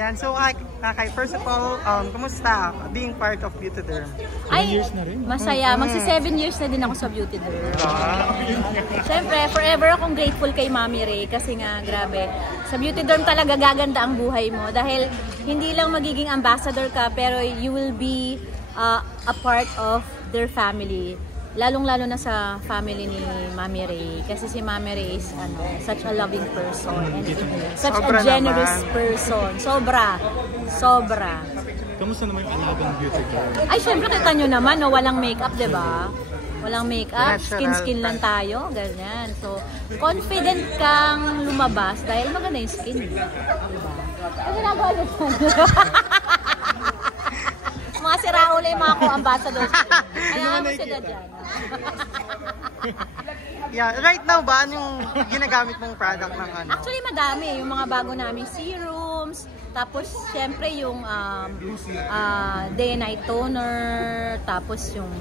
Yan. So, Kakay, first of all, kumusta being part of Beauty Derm? Ay, masaya. Magsi-7 years na din ako sa Beauty Derm. Siyempre, forever akong grateful kay Mami Ray kasi nga, grabe. Sa Beauty Derm talaga gaganda ang buhay mo dahil hindi lang magiging ambassador ka pero you will be a part of their family. Lalong-lalo na sa family ni Mami Ray. Kasi si Mami Ray is such a loving person and such a generous person. Sobra. Sobra. Kamusta naman yung alagang beauty girl? Ay, syempre kita nyo naman, no? Walang makeup, diba? Walang makeup, skin lang tayo, ganyan. So, confident kang lumabas dahil maganda yung skin. Diba? Ang ginagawa nyo mga siraulo yung mga co-ambassadors. Kaya mo sila dyan. Yeah, right now ba, yung ginagamit mong product ng ano? Actually, madami. Yung mga bago naming serums, tapos, syempre, yung day and night toner, tapos yung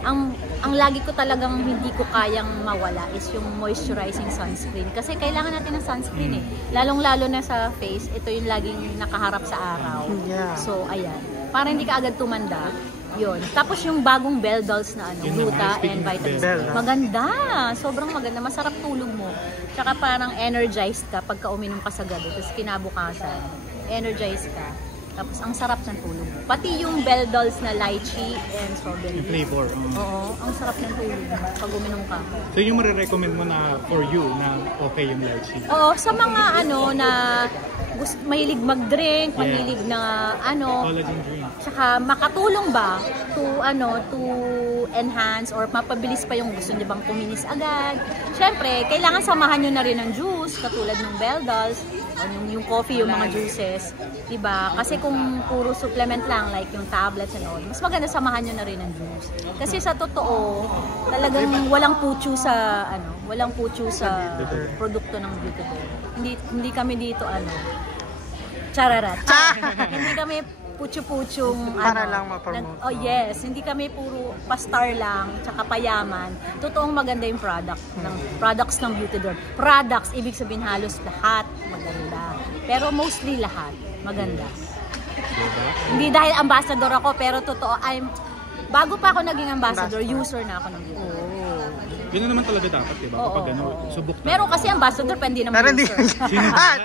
ang lagi ko talagang hindi ko kayang mawala is yung moisturizing sunscreen. Kasi kailangan natin ng sunscreen eh. Lalong-lalo na sa face, ito yung laging nakaharap sa araw. Yeah. So, ayan. Para hindi ka agad tumanda. Yun. Tapos yung bagong Bell Dolls na gluta and vitamins. Maganda. Sobrang maganda. Masarap tulog mo. Tsaka parang energized ka pagka uminom ka sa gabi. Tapos kinabukasan, energized ka. Tapos ang sarap ng tulog. Pati yung Bell Dolls na lychee and strawberry. Yung flavor. Oo, ang sarap ng tulog pag uminom ka. So yung marirecommend mo na for you na okay yung lychee? Oo, sa mga na mahilig mag-drink, mahilig na collagen drink. Tsaka makatulong ba to enhance or mapabilis pa yung gusto niyo bang kuminis agad. Siyempre, kailangan samahan niyo na rin ng juice katulad ng Bell Dolls o yung coffee, yung mga juices, 'di ba? Kasi kung puro supplement lang like yung tablets and all, mas maganda samahan niyo na rin ng juice. Kasi sa totoo, talagang walang puchu sa produkto ng Beauty Derm. Hindi kami dito chararat. Hindi kami puchu-puchung para lang ma-promote. Oh yes, hindi kami puro pastar lang tsaka payaman. Totoong maganda yung products ng Beauty Derm. Products, ibig sabihin halos lahat maganda. Pero mostly lahat maganda. Hindi dahil ambassador ako pero totoo bago pa ako naging ambassador, user na ako ng Beauty Derm. Yun naman talaga dapat, diba? Kapag subok na. Meron kasi ambassador, pero hindi naman user.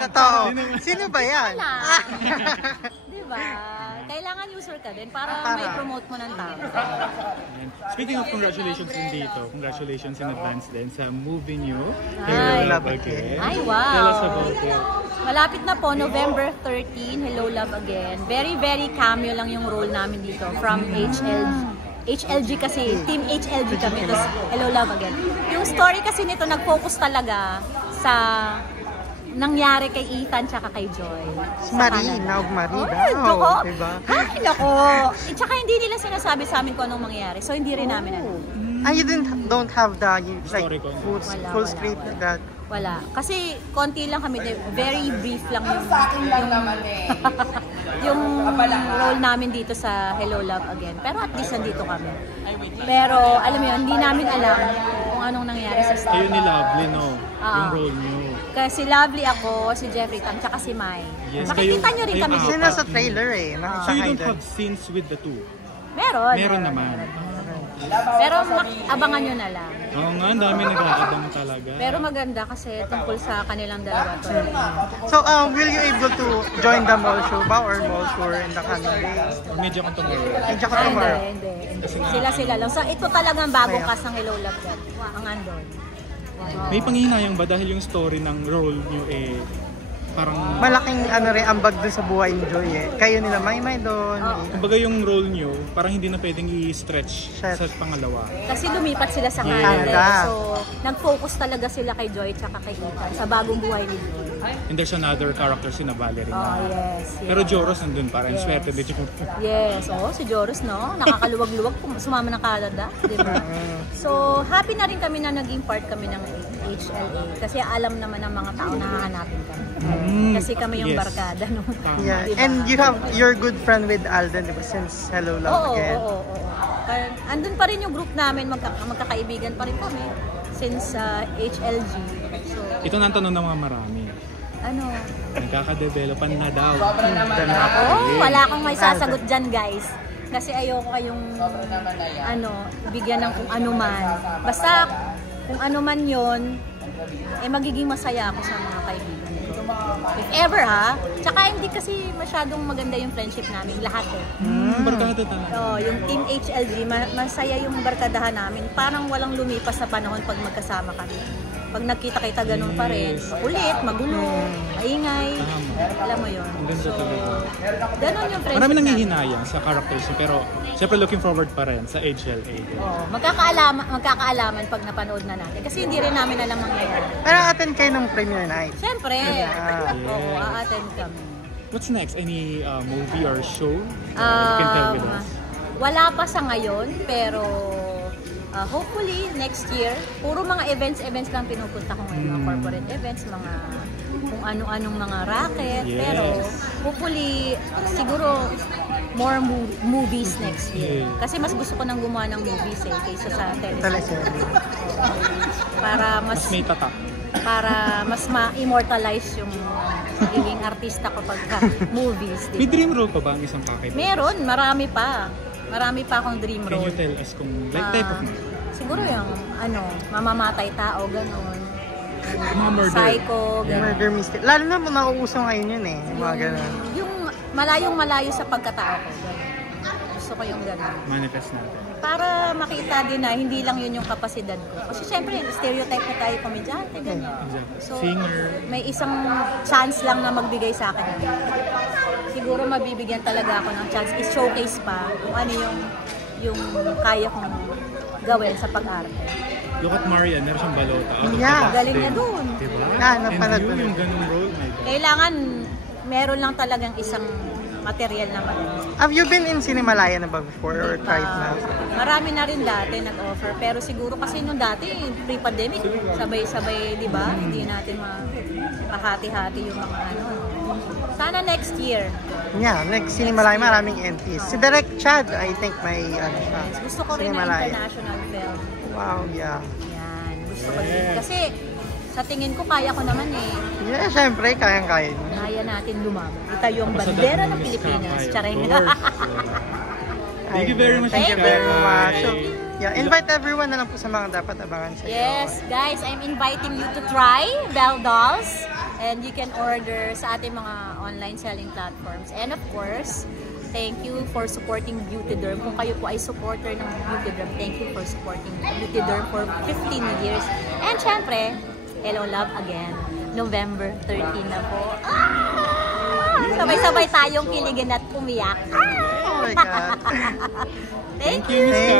Totoo. Sino ba yan? Diba? Kailangan user ka din para may promote mo ng tao. Speaking of congratulations din dito, congratulations in advance din sa movie nyo. Hello Love Again. Ay, wow! Tell us about it. Malapit na po, November 13, Hello Love Again. Very, very cameo lang yung role namin dito from HLG kasi, Team HLG kami, tapos Hello Love Again. Yung story kasi nito, nag-focus talaga sa nangyari kay Ethan tsaka kay Joy. Marie daw. Diba? Ay, nako! Tsaka hindi nila sinasabi sa amin kung anong mangyayari, so hindi rin namin alam. You don't have the full script like that? Wala. Kasi konti lang kami, very brief lang yung role namin dito sa Hello Love Again. Pero at least nandito kami. Pero alam mo yun, hindi namin alam kung anong nangyari sa story. Kayo ni Lovely, no? Yung role nyo. Kasi Lovely ako, si Jeffrey Tam, tsaka si Mai. Yes, makikita nyo rin kami dito. Kasi nasa trailer So you don't have scenes with the two? Meron naman. Pero abangan nyo na lang. Oo nga, ang dami nag-aabang talaga. Pero maganda kasi tungkol sa kanilang dalawa to. So, will you able to join the mall show ba or mall tour in the coming days? Medyo kong tomorrow. Hindi. Sila lang. So, ito talagang bagong cast ng Hello Love Again. Ang andon. May panghihinayang ba dahil yung story ng role nyo parang malaking ambag dun sa buhay ni Joy Kayo nila may doon. Kumbaga yung role nyo, parang hindi na pwedeng i-stretch sa pangalawa. Kasi lumipat sila sa Canada. So, nag-focus talaga sila kay Joy tsaka kay Ethan sa bagong buhay ni Joy. And there's another character, si Valerie. Yes. Pero Joros nandun parang swerte din. Yes, si Joros, no? Nakakaluwag-luwag sumama ng Canada, di ba? So, happy na rin kami na naging part kami ng HLA kasi alam naman ng mga tao na hahanapin kami. Kasi kami yung barkada, no? Yeah. Diba? And you're good friend with Alden, diba? Since Hello Love Again. Oo. Andun pa rin yung group namin, magkakaibigan pa rin kami since HLG. So, ito na ang tanong ng mga marami. Ano? Nagkakadevelopan na daw. Oh, wala akong may sasagot dyan, guys. Kasi ayoko kayong, bigyan ng kung ano man. Basta, kung ano man yun, magiging masaya ako sa mga kaibigan. If ever, ha? Tsaka hindi kasi masyadong maganda yung friendship namin, lahat eh. Barkada talaga. Yung Team HLG, masaya yung barkadahan namin. Parang walang lumipas na panahon pag magkasama kami. Pag nagkita-kita ganun pa rin. Ulit, magulo, maingay. Alam mo yun. Ang ganda talaga. Ganun yung friendship Marami namin. nanghihinayang sa characters niyo, pero syempre looking forward pa rin sa HLA. Magkakaalaman pag napanood na natin. Kasi hindi rin namin alam mangyayari. Pero attend kayo ng premiere night. Siyempre. Yeah. Oo, a-attend kami. What's next? Any movie or show you can tell with us? Wala pa sa ngayon, pero hopefully next year, puro mga events lang pinupunta ko ngayon. Mga corporate events, mga kung ano-anong mga racket. Yes. Pero hopefully, siguro more movies next year. Yeah. Kasi mas gusto ko nang gumawa ng movies kaysa sa teleserye. Teleserye. Para Mas may tatak. para mas ma-immortalize yung pagiging artista ko pagka movies. May Diba? dream role pa ba ang isang kakaiba? Meron, marami pa. Marami pa akong dream Can role. you tell us kung like type of Siguro yung mamamatay tao, ganun. mga murder? Psycho, ganun. Murder mystery. Lalo na nauuso ngayon yun eh. Yung mga ganun. Yung malayong-malayo sa pagkatao ko. Ganun. Gusto ko yung ganun. Manifest natin. Para makita din na hindi lang yun yung kapasidad ko. Kasi syempre, stereotype na tayo komedyante, ganyan. Exactly. So, Singer. may isang chance lang na magbigay sa akin. Siguro mabibigyan talaga ako ng chance i-showcase pa kung ano yung kaya kong gawin sa pag-arte. Look at Marian, meron siyang balota. Out of the Yeah. box Galing din. na dun. Diba? Napanood And ko yung na. ganung role, my God. Kailangan meron lang talagang isang material na maganda. Have you been in Cinemalaya na ba before or tried na? Marami na rin dati nag-offer, pero siguro kasi nung dati, pre-pandemic, sabay-sabay, di ba? Hindi natin mahati-hati yung mga ano. Sana next year. Yeah, next Cinemalaya maraming entries. Si Direk Chad, I think may siya. Gusto ko rin na Cinemalaya. international film. Wow, yeah. Yan, gusto ko din. Kasi sa tingin ko kaya ko naman eh. Yeah, syempre, kayang-kaya niyo. Kaya natin lumaban. Itayo ang Pasadaan bandera mo, ng Miss Pilipinas. Kakay, of Charing. course. Thank you very much, Thank you Miss very Kakay. much. So, yeah, invite everyone na lang po sa mga dapat abangan sa iyo. Yes, guys, I'm inviting you to try Belle Dolls. And you can order sa ating mga online selling platforms. And of course, thank you for supporting Beauty Derm. Kung kayo po ay supporter ng Beauty Derm, thank you for supporting Beauty Derm for 15 years. And syempre, Hello Love Again, November 13 na po. Sabay-sabay tayong kiligin at umiyak. Oh my God. Thank you, Miss you.